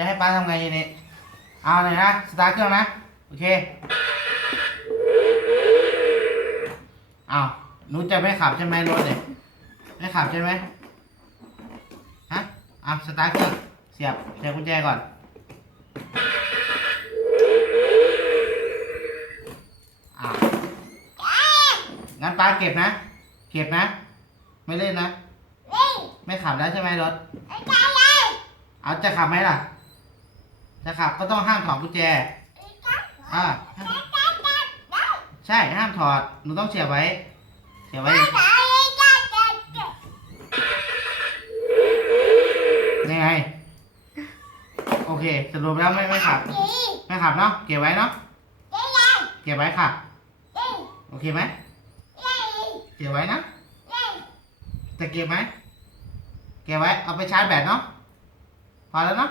จะให้ป้าทำไงทีนี้เอาเลยนะ สตาร์ทเครื่องนะ โอเคเอาหนูจะไม่ขับใช่ไหมรถเนี่ยไม่ขับใช่ไหมฮะเอาสตาร์ทเครื่อง เสียบเสียบกุญแจก่อน อ่างั้นป้าเก็บนะ เก็บนะ ไม่เล่นนะ ไม่ขับแล้วใช่ไหมรถ เอาจะขับไหมล่ะ จะขับก็ต้องห้ามถอดกุญแจ อ่า ใช่ ห้ามถอด หนูต้องเสียบไว้ เสียบไว้ ยังไง โอเค สรุปแล้วไม่ไม่ขับ ไม่ขับเนาะ เก็บไว้เนาะ เก็บไว้ค่ะ โอเคไหม เก็บไว้นะ จะเก็บไหม เก็บไว้ เอาไปชาร์จแบตเนาะ พอแล้วเนาะ